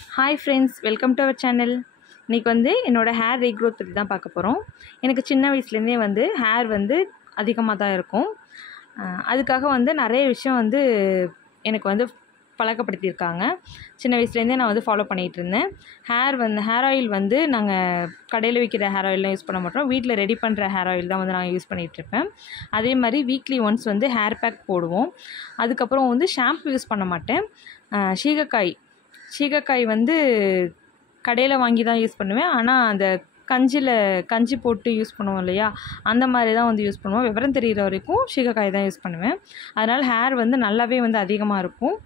Hi friends, welcome to our channel. இன்றைக்கி வந்து என்னோடய ஹேர் ரீக்ரோத் பற்றி தான் பார்க்க போகிறோம். எனக்கு சின்ன வயசுலேருந்தே வந்து ஹேர் வந்து அதிகமாக தான் இருக்கும். அதுக்காக வந்து நிறைய விஷயம் வந்து எனக்கு வந்து பழக்கப்படுத்தியிருக்காங்க. சின்ன வயசுலேருந்தே நான் வந்து ஃபாலோ பண்ணிகிட்டு இருந்தேன். ஹேர் ஆயில் வந்து நாங்கள் கடையில் விற்கிற ஹேர் ஆயிலெலாம் யூஸ் பண்ண மாட்டோம். வீட்டில் ரெடி பண்ணுற ஹேர் ஆயில் தான் வந்து நாங்கள் யூஸ் பண்ணிகிட்ருப்பேன். அதே மாதிரி வீக்லி ஒன்ஸ் வந்து ஹேர் பேக் போடுவோம். அதுக்கப்புறம் வந்து ஷாம்பு யூஸ் பண்ண மாட்டேன். சீகக்காய் வந்து கடையில் வாங்கி தான் யூஸ் பண்ணுவேன். ஆனால் அந்த கஞ்சி போட்டு யூஸ் பண்ணுவோம் இல்லையா, அந்த மாதிரி தான் வந்து யூஸ் பண்ணுவோம். விவரம் தெரிகிற வரைக்கும் சீகக்காய் தான் யூஸ் பண்ணுவேன். அதனால் ஹேர் வந்து நல்லாவே வந்து அதிகமாக இருக்கும்.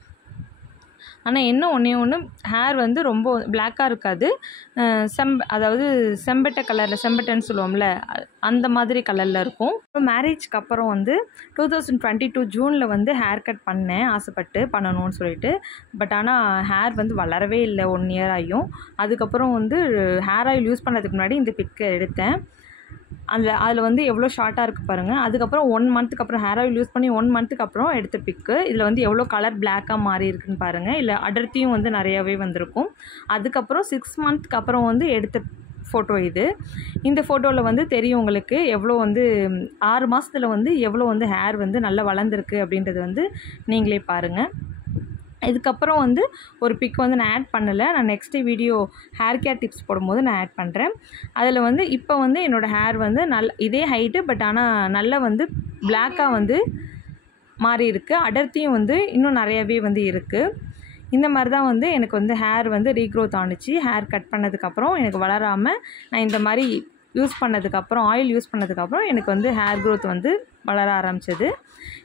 ஆனால் என்ன ஒன்று ஹேர் வந்து ரொம்ப பிளாக்காக இருக்காது. அதாவது செம்பட்டைன்னு சொல்லுவோம்ல, அந்த மாதிரி கலரில் இருக்கும். மேரேஜ்க்கு அப்புறம் வந்து 2022 ஜூனில் வந்து ஹேர் கட் பண்ணேன், ஆசைப்பட்டு பண்ணணும்னு சொல்லிட்டு. பட் ஆனால் ஹேர் வந்து வளரவே இல்லை 1 இயர் ஆகியும். அதுக்கப்புறம் வந்து ஹேர் ஆயில் யூஸ் பண்ணதுக்கு முன்னாடி இந்த பிக்கை எடுத்தேன். அதில் வந்து எவ்வளோ ஷார்ட்டாக இருக்குது பாருங்கள். அதுக்கப்புறம் 1 மந்த்துக்கு அப்புறம் ஹேர் ஆயில் யூஸ் பண்ணி 1 மந்த்துக்கு அப்புறம் எடுத்த பிக்கு. இதில் வந்து எவ்வளோ கலர் பிளாக்காக மாறி இருக்குன்னு பாருங்கள். இல்லை அடர்த்தியும் வந்து நிறையாவே வந்திருக்கும். அதுக்கப்புறம் 6 மந்த்துக்கு அப்புறம் வந்து எடுத்த ஃபோட்டோ இது. இந்த ஃபோட்டோவில் வந்து தெரியும் உங்களுக்கு எவ்வளோ வந்து 6 மாதத்தில் வந்து எவ்வளோ வந்து ஹேர் வந்து நல்லா வளர்ந்துருக்கு அப்படின்றது வந்து நீங்களே பாருங்கள். இதுக்கப்புறம் வந்து ஒரு பிக் வந்து நான் ஆட் பண்ணலை. நான் next video hair care tips போடும்போது நான் ஆட் பண்ணுறேன். அதில் வந்து இப்போ வந்து என்னோடய ஹேர் வந்து இதே ஹைட்டு, பட் ஆனால் நல்லா வந்து பிளாக்காக வந்து மாறி இருக்குது. அடர்த்தியும் வந்து இன்னும் நிறையாவே வந்து இருக்குது. இந்த மாதிரி தான் வந்து எனக்கு வந்து ஹேர் வந்து ரீக்ரோத் ஆணுச்சு. ஹேர் கட் பண்ணதுக்கப்புறம் எனக்கு வளராமல் நான் இந்த மாதிரி ஆயில் யூஸ் பண்ணதுக்கப்புறம் எனக்கு வந்து ஹேர் க்ரோத் வந்து வளர ஆரம்பிச்சது.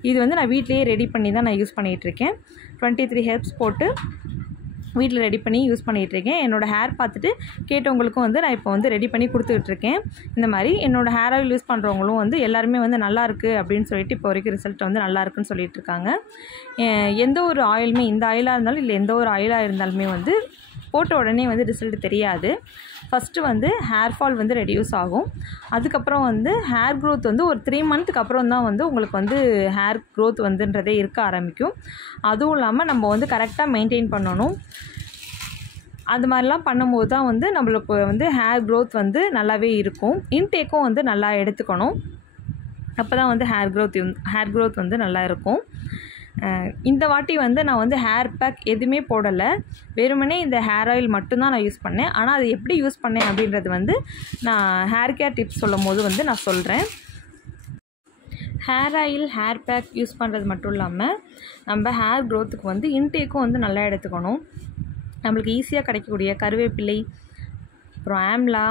இது வந்து நான் வீட்லேயே ரெடி பண்ணி தான் நான் யூஸ் பண்ணிகிட்ருக்கேன். 23 ஹெர்ப்ஸ் போட்டு வீட்டில் ரெடி பண்ணி யூஸ் பண்ணிகிட்ருக்கேன். என்னோடய ஹேர் பார்த்துட்டு கேட்டவங்களுக்கும் வந்து நான் இப்போ வந்து ரெடி பண்ணி கொடுத்துட்ருக்கேன். இந்த மாதிரி என்னோடய ஹேர் ஆயில் யூஸ் பண்ணுறவங்களும் வந்து எல்லாருமே வந்து நல்லாயிருக்கு அப்படின்னு சொல்லிட்டு இப்போ வரைக்கும் ரிசல்ட் வந்து நல்லாயிருக்குன்னு சொல்லிகிட்ருக்காங்க. எந்த ஒரு ஆயிலுமே, இந்த ஆயிலாக இருந்தாலும் இல்லை எந்த ஒரு ஆயிலாக இருந்தாலுமே வந்து போட்ட உடனே வந்து ரிசல்ட் தெரியாது. ஃபஸ்ட்டு வந்து ஹேர் ஃபால் வந்து ரெடியூஸ் ஆகும். அதுக்கப்புறம் வந்து ஹேர் க்ரோத் வந்து ஒரு 3 மந்த்துக்கு அப்புறம் தான் வந்து உங்களுக்கு வந்து ஹேர் க்ரோத் வந்துன்றதே இருக்க ஆரம்பிக்கும். அதுவும் இல்லாமல் நம்ம வந்து கரெக்டாக மெயின்டைன் பண்ணணும். அது மாதிரிலாம் பண்ணும்போது தான் வந்து நம்மளுக்கு வந்து ஹேர் க்ரோத் வந்து நல்லாவே இருக்கும். இன்டேக்கும் வந்து நல்லா எடுத்துக்கணும். அப்போ தான் வந்து ஹேர் க்ரோத் வந்து நல்லா இருக்கும். இந்த வாட்டி வந்து நான் வந்து ஹேர் பேக் எதுவுமே போடலை. வெறுமனே இந்த ஹேர் ஆயில் மட்டும்தான் நான் யூஸ் பண்ணேன். ஆனால் அது எப்படி யூஸ் பண்ணேன் அப்படின்றது வந்து நான் ஹேர் கேர் டிப்ஸ் சொல்லும் போது வந்து நான் சொல்கிறேன். Hair oil, hair bag use பண்ணுறது மட்டும் இல்லாமல் நம்ம ஹேர் க்ரோத்துக்கு வந்து இன்டேக்கும் வந்து நல்லா எடுத்துக்கணும். நம்மளுக்கு ஈஸியாக கிடைக்கக்கூடிய கருவேப்பிலை, அப்புறம் ஆம்லா,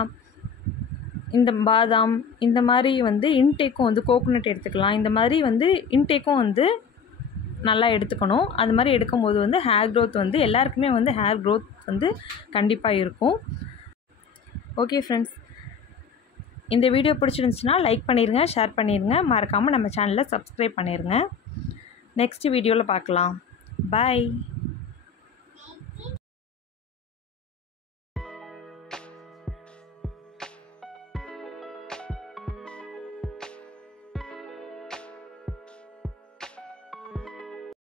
இந்த பாதாம், இந்த மாதிரி வந்து இன்டேக்கும் வந்து கோகோனட் எடுத்துக்கலாம். இந்த மாதிரி வந்து இன்டேக்கும் வந்து நல்லா எடுத்துக்கணும். அது மாதிரி எடுக்கும்போது வந்து ஹேர் க்ரோத் வந்து எல்லாருக்குமே வந்து ஹேர் க்ரோத் வந்து கண்டிப்பாக இருக்கும். ஓகே ஃப்ரெண்ட்ஸ், இந்த வீடியோ பிடிச்சிருந்துச்சுன்னா லைக் பண்ணிடுங்க, ஷேர் பண்ணிடுங்க. மறக்காமல் நம்ம சேனலை சப்ஸ்கிரைப் பண்ணிடுங்க. நெக்ஸ்ட் வீடியோவில் பார்க்கலாம். பாய்.